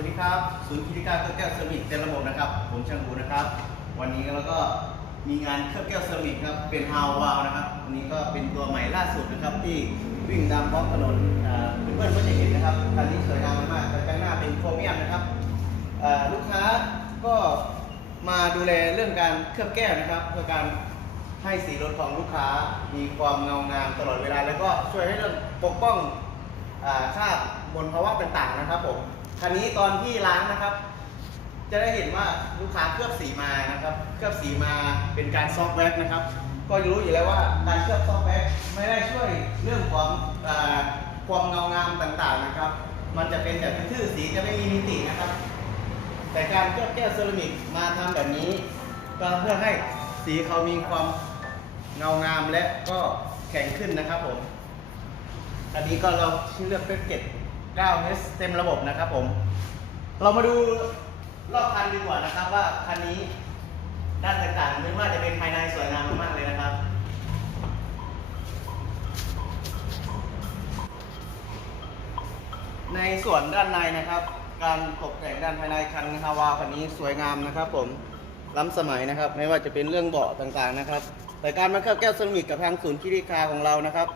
วัสดีครับ ศูนย์กิจการเครื่องแก้วเซรามิกเต็มระบบนะครับ ผมช่างบูนะครับ วันนี้เราก็มีงานเครื่องแก้วเซรามิกครับ เป็นฮาววาวนะครับอันนี้ก็เป็นตัวใหม่ล่าสุดนะครับ ที่วิ่งตามท้องถนนอ่าเพื่อนๆก็จะเห็นนะครับคันนี้สวยงามมากแต่ข้างหน้าเป็นโครเมียมนะครับ ลูกค้าก็มาดูแลเรื่องการเคลือบแก้วนะครับ เพื่อการให้สีรถของลูกค้ามีความเงางามตลอดเวลา แล้วก็ช่วยให้เรื่องปกป้องอ่าคราบมลภาวะต่างๆนะครับผม คันนี้ตอนที่ล้างนะครับ จะได้เห็นว่าลูกค้าเคลือบสีมานะครับ เคลือบสีมาเป็นการซอกแวร์นะครับ ก็รู้อยู่แล้วว่าการเคลือบซอกแวร์ไม่ได้ช่วยเรื่องของความเงางามต่างๆนะครับ มันจะเป็นแบบเป็นชื่อสีจะไม่มีมิตินะครับ แต่การเคลือบแก้วเซรามิกมาทำแบบนี้ ก็เพื่อให้สีเขามีความเงางามและก็แข็งขึ้นนะครับผม อันนี้ก็เราเลือกเป็นเก็ด 9S เต็มระบบนะครับผม เรามาดูรอบคันดีกว่านะครับ ว่าคันนี้ด้านต่างๆไม่ว่าจะเป็นภายในสวยงามมากๆเลยนะครับ ในส่วนด้านในนะครับ การตกแต่งด้านภายในคันฮาวาคันนี้สวยงามนะครับผมล้ำสมัยนะครับ ไม่ว่าจะเป็นเรื่องเบาะต่างๆนะครับ แต่การมาเข้าแก้วเซรามิกกับทางศูนย์คิริคาของเรานะครับ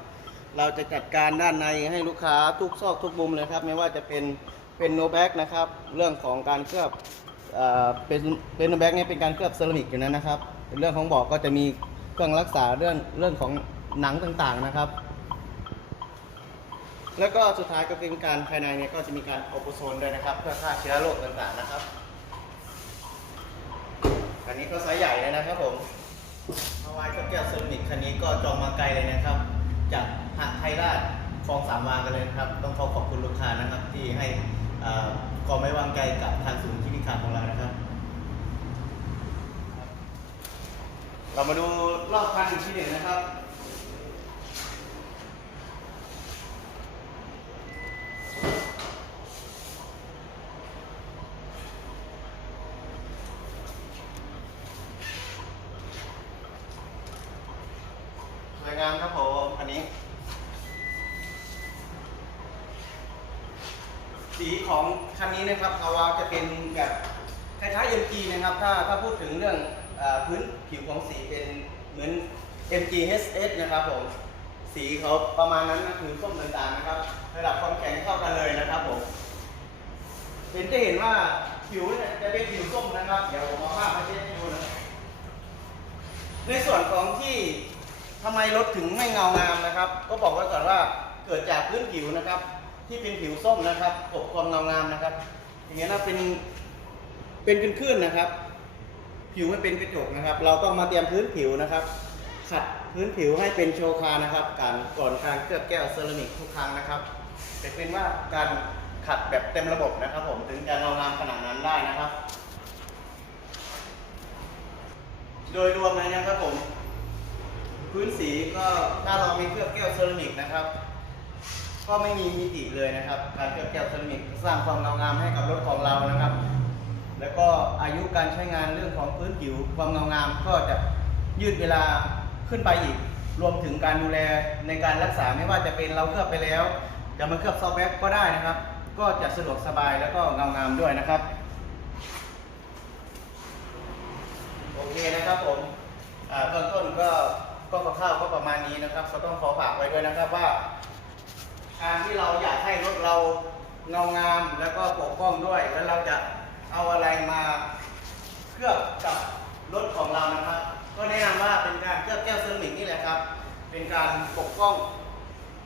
เราจะจัดการด้านในให้ลูกค้าทุกซอกทุกมุมเลยครับ ไม่ว่าจะเป็นเป็นโนแบ็กนะครับ เรื่องของการเคลือบเอ่อเป็นเป็นโนแบ็กเนี่ยเป็นการเคลือบเซรามิกอยู่นั้นนะครับเป็นเรื่องของเบาะก็จะมีเครื่องรักษาเรื่องเรื่องของหนังต่างๆนะครับ แล้วก็สุดท้ายก็เป็นการภายในเนี่ยก็จะมีการโอโปโซนด้วยนะครับ เพื่อฆ่าเชื้อโรคต่างๆนะครับอันนี้ก็ไซส์ใหญ่เลยนะครับผมเอาไว้กับแก้วเซรามิกคันนี้ก็จองมาไกลเลยนะครับ จากหาดไทยราชคลองสามวากันเลยนะครับ ต้องขอขอบคุณลูกค้านะครับ ที่ให้เอ่อความไว้วางใจกับทางศูนย์คิมิคาของเรานะครับ เรามาดูรอบคันอีกทีหนึ่งนะครับสวยงามครับผมอันนี้ สีของคันนี้นะครับคาวาจะเป็นแบบคล้ายๆ MG นะครับ ถ้าถ้าพูดถึงเรื่องอพื้นผิวของสีเป็นเหมือน MG HS นะครับผม สีเขาประมาณนั้นคือส้มต่างๆนะครับ ระดับความแข็งเท่ากันเลยนะครับผมเห็นจะเห็นว่าผิวเนี่ยจะเป็นผิวส้มนะครับ เดี๋ยวผมเอาภาพมาเช็ดให้ดูนะในส่วนของที่ทำไมรถถึงไม่เงางามนะครับ ก็บอกไว้ก่อนว่าเกิดจากพื้นผิวนะครับ ที่เป็นผิวส้มนะครับกบความเงางามนะครับอย่างเงี้ยนะเป็นเป็นเป็นคลื่นนะครับ ผิวไม่เป็นกระจกนะครับ เราต้องมาเตรียมพื้นผิวนะครับ ขัดพื้นผิวให้เป็นโชคานะครับการก่อนการเคลือบแก้วเซรามิกทุกครั้งนะครับแต่เป็นว่าการขัดแบบเต็มระบบนะครับ ผมถึงจะเงางามขนาดนั้นได้นะครับ โดยรวมเลยนะครับผม พื้นสีก็ถ้าเรามีเคลือบแก้วเซรามิกนะครับ ก็ไม่มีมิติเลยนะครับ การเคลือบแก้วเซรามิกสร้างความเงางามให้กับรถของเรานะครับ แล้วก็อายุการใช้งานเรื่องของพื้นผิวความเงางามก็จะยืดเวลาขึ้นไปอีก รวมถึงการดูแลในการรักษาไม่ว่าจะเป็นเราเคลือบไปแล้ว จะมาเคลือบซอฟต์แวร์ก็ได้นะครับ ก็จะสะดวกสบายแล้วก็เงางามด้วยนะครับโอเคนะครับผมเบื้องต้นก็ก็คร่าวๆก็ประมาณนี้นะครับก็ต้องขอฝากไว้ด้วยนะครับว่า การที่เราอยากให้รถเราเงางามแล้วก็ปกป้องด้วย แล้วเราจะเอาอะไรมาเคลือบกับรถของเรานะครับ ก็แนะนำว่าเป็นการเคลือบแก้วเซรามิกนี่แหละครับ เป็นการปกป้อง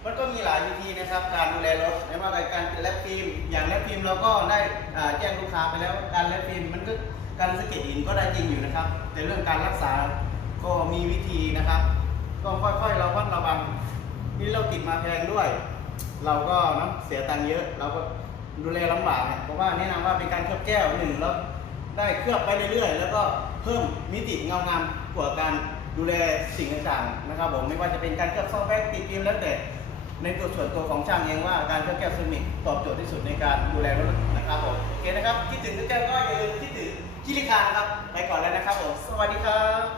มันก็มีหลายวิธีนะครับ การดูแลรถไม่ว่าการแลปฟิล์มอย่างแลปฟิล์มเราก็ได้แจ้งลูกค้าไปแล้วการแลปฟิล์มมันก็การสะเก็ดหินก็ได้จริงอยู่นะครับ แต่เรื่องการรักษาก็มีวิธีนะครับ ก็ค่อยๆเระวัดระวังนี่เราติดมาแพงด้วย เราก็เน้เสียตังค์เยอะ เราก็ดูแลลำบากเนี่ยเพราะว่าแนะนำว่าเป็นการเคลือบแก้วหนึ่งแล้วได้เคลือบไปเรื่อยๆ แล้วก็เพิ่มมิติเงางามกว่าการดูแลสิ่งต่างๆนะครับผมไม่ว่าจะเป็นการเคลือบซอฟแวร์ติดฟิล์แล้วแต่ในตัวส่วนตัวของช่างเองว่าการเคลือบแก้วซรามิกตอบโจทย์ที่สุดในการดูแลรถนะครับผมโอเคนะครับคิดถึงทุกท่านก็อย่าลืมคิดถึงคิริคานะครับไปก่อนแล้วนะครับผมสวัสดีครับ